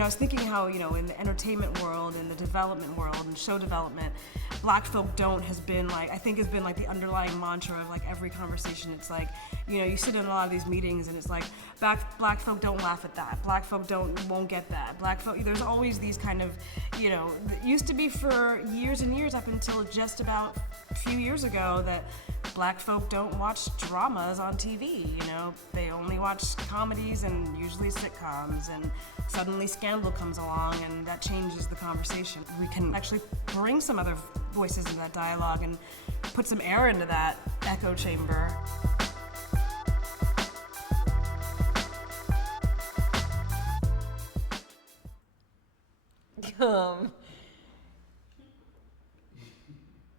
I was thinking how, in the entertainment world, in the development world, and show development, black folk don't has been like the underlying mantra of like every conversation. It's like, you sit in a lot of these meetings and it's like, black folk don't laugh at that. Black folk won't get that. Black folk, there's always these kind of, it used to be for years and years up until just about a few years ago that black folk don't watch dramas on TV, they only watch comedies and usually sitcoms, and suddenly Scandal comes along and that changes the conversation. We can actually bring some other voices into that dialogue and put some air into that echo chamber.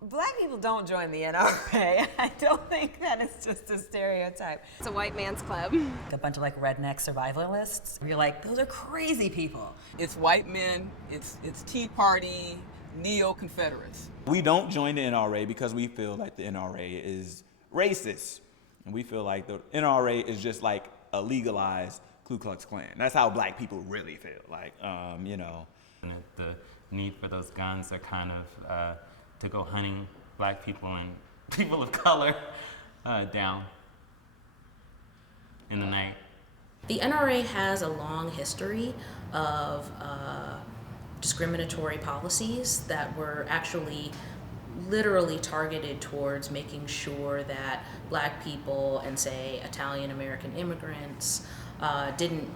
Black people don't join the NRA. I don't think that is just a stereotype. It's a white man's club. A bunch of like redneck survivalists. You're like, those are crazy people. It's white men, it's Tea Party, neo-Confederates. We don't join the NRA because we feel like the NRA is racist. And we feel like the NRA is just like a legalized Ku Klux Klan. That's how black people really feel. Like, The need for those guns are kind of to go hunting black people and people of color down in the night. The NRA has a long history of discriminatory policies that were actually literally targeted towards making sure that black people and, say, Italian American immigrants didn't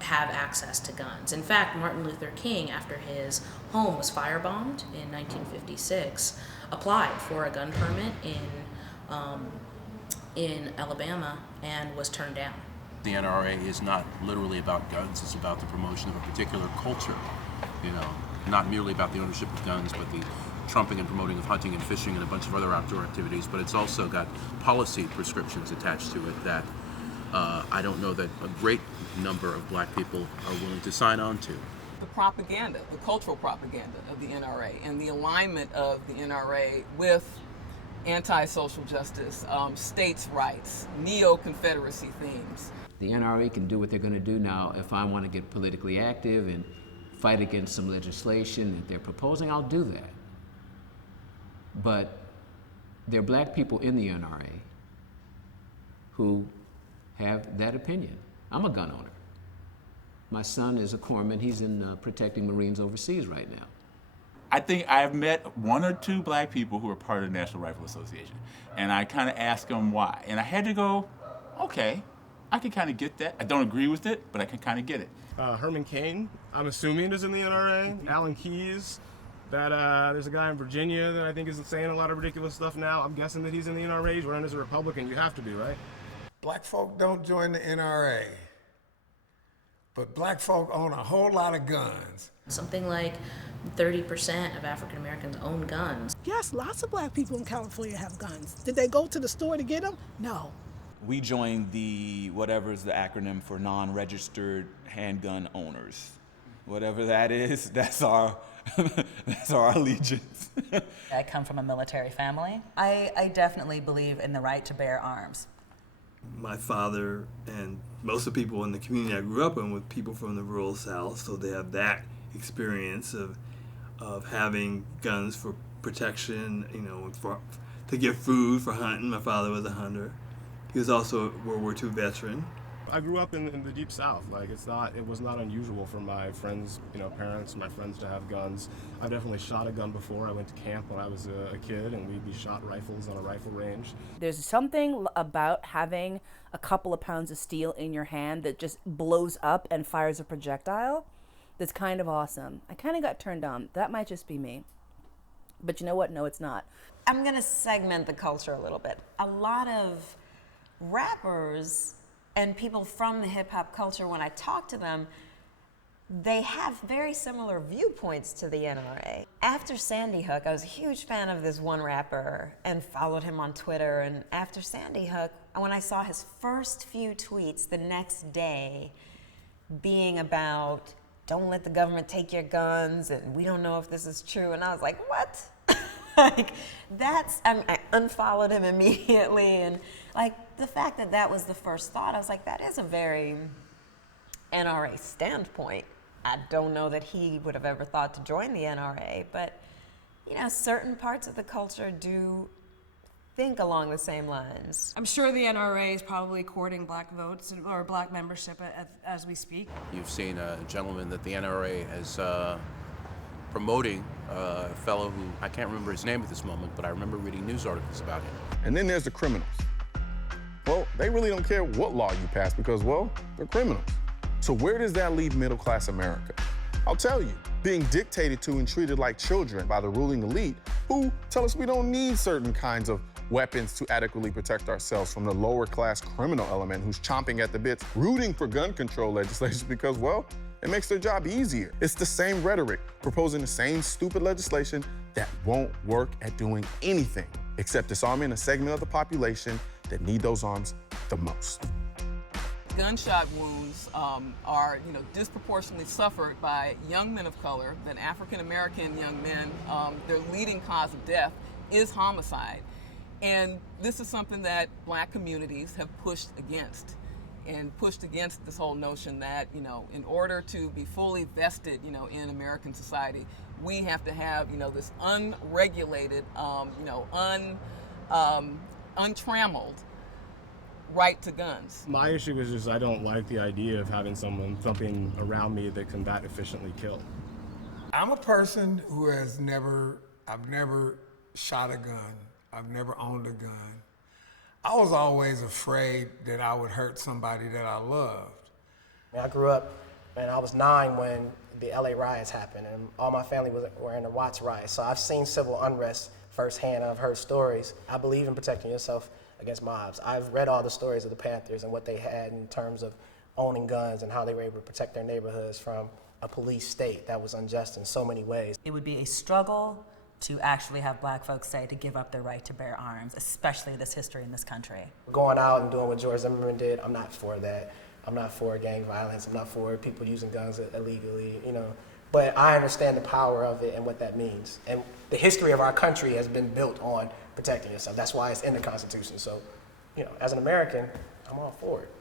have access to guns. In fact, Martin Luther King, after his home was firebombed in 1956, applied for a gun permit in Alabama and was turned down. The NRA is not literally about guns, it's about the promotion of a particular culture, not merely about the ownership of guns, but the trumping and promoting of hunting and fishing and a bunch of other outdoor activities, but it's also got policy prescriptions attached to it that I don't know that a great number of black people are willing to sign on to. The propaganda, the cultural propaganda of the NRA and the alignment of the NRA with anti-social justice, states' rights, neo-Confederacy themes. The NRA can do what they're going to do now. If I want to get politically active and fight against some legislation that they're proposing, I'll do that. But there are black people in the NRA who have that opinion. I'm a gun owner. My son is a corpsman. He's in protecting Marines overseas right now. I think I've met one or two black people who are part of the National Rifle Association, and I kind of asked them why. And I had to go, okay, I can kind of get that. I don't agree with it, but I can kind of get it. Herman Cain, I'm assuming, is in the NRA. Alan Keyes, there's a guy in Virginia that I think is saying a lot of ridiculous stuff now. I'm guessing that he's in the NRA. He's running as a Republican. You have to be, right? Black folk don't join the NRA, but black folk own a whole lot of guns. Something like 30% of African Americans own guns. Yes, lots of black people in California have guns. Did they go to the store to get them? No. We joined whatever is the acronym for non-registered handgun owners. Whatever that is, that's our allegiance. I come from a military family. I definitely believe in the right to bear arms. My father and most of the people in the community I grew up in were people from the rural South, so they have that experience of having guns for protection, to get food for hunting. My father was a hunter. He was also a World War II veteran. I grew up in the deep South. Like it was not unusual for my friends, parents, my friends to have guns. I've definitely shot a gun before. I went to camp when I was a kid, and we shot rifles on a rifle range. There's something about having a couple of pounds of steel in your hand that just blows up and fires a projectile. That's kind of awesome. I kind of got turned on. That might just be me. But you know what? No, it's not. I'm gonna segment the culture a little bit. A lot of rappers and people from the hip-hop culture, when I talk to them, they have very similar viewpoints to the NRA. After Sandy Hook, I was a huge fan of this one rapper and followed him on Twitter. And after Sandy Hook, when I saw his first few tweets the next day being about, don't let the government take your guns, and we don't know if this is true, and I was like, what? I unfollowed him immediately, and the fact that that was the first thought, I was like, that is a very NRA standpoint. I don't know that he would have ever thought to join the NRA, but certain parts of the culture do think along the same lines. I'm sure the NRA is probably courting black votes or black membership as we speak. You've seen a gentleman that the NRA is promoting, a fellow who, I can't remember his name at this moment, but I remember reading news articles about him. And then there's the criminals. Well, they really don't care what law you pass because, well, they're criminals. So where does that leave middle-class America? I'll tell you, being dictated to and treated like children by the ruling elite who tell us we don't need certain kinds of weapons to adequately protect ourselves from the lower-class criminal element who's chomping at the bits, rooting for gun control legislation because, well, it makes their job easier. It's the same rhetoric, proposing the same stupid legislation that won't work at doing anything except disarming a segment of the population that need those arms the most. Gunshot wounds are, disproportionately suffered by young men of color, that African American young men. Their leading cause of death is homicide. And this is something that black communities have pushed against this whole notion that, in order to be fully vested, in American society, we have to have, this unregulated, untrammeled right to guns. My issue is just I don't like the idea of having something around me that can that efficiently kill. I'm a person who I've never shot a gun. I've never owned a gun. I was always afraid that I would hurt somebody that I loved. I grew up, and I was 9 when the LA riots happened, and all my family were in the Watts riots. So I've seen civil unrest firsthand, and I've heard stories. I believe in protecting yourself against mobs. I've read all the stories of the Panthers and what they had in terms of owning guns and how they were able to protect their neighborhoods from a police state that was unjust in so many ways. It would be a struggle to actually have black folks say to give up their right to bear arms, especially this history in this country. Going out and doing what George Zimmerman did, I'm not for that. I'm not for gang violence. I'm not for people using guns illegally, But I understand the power of it and what that means. And the history of our country has been built on protecting yourself. That's why it's in the Constitution. So, as an American, I'm all for it.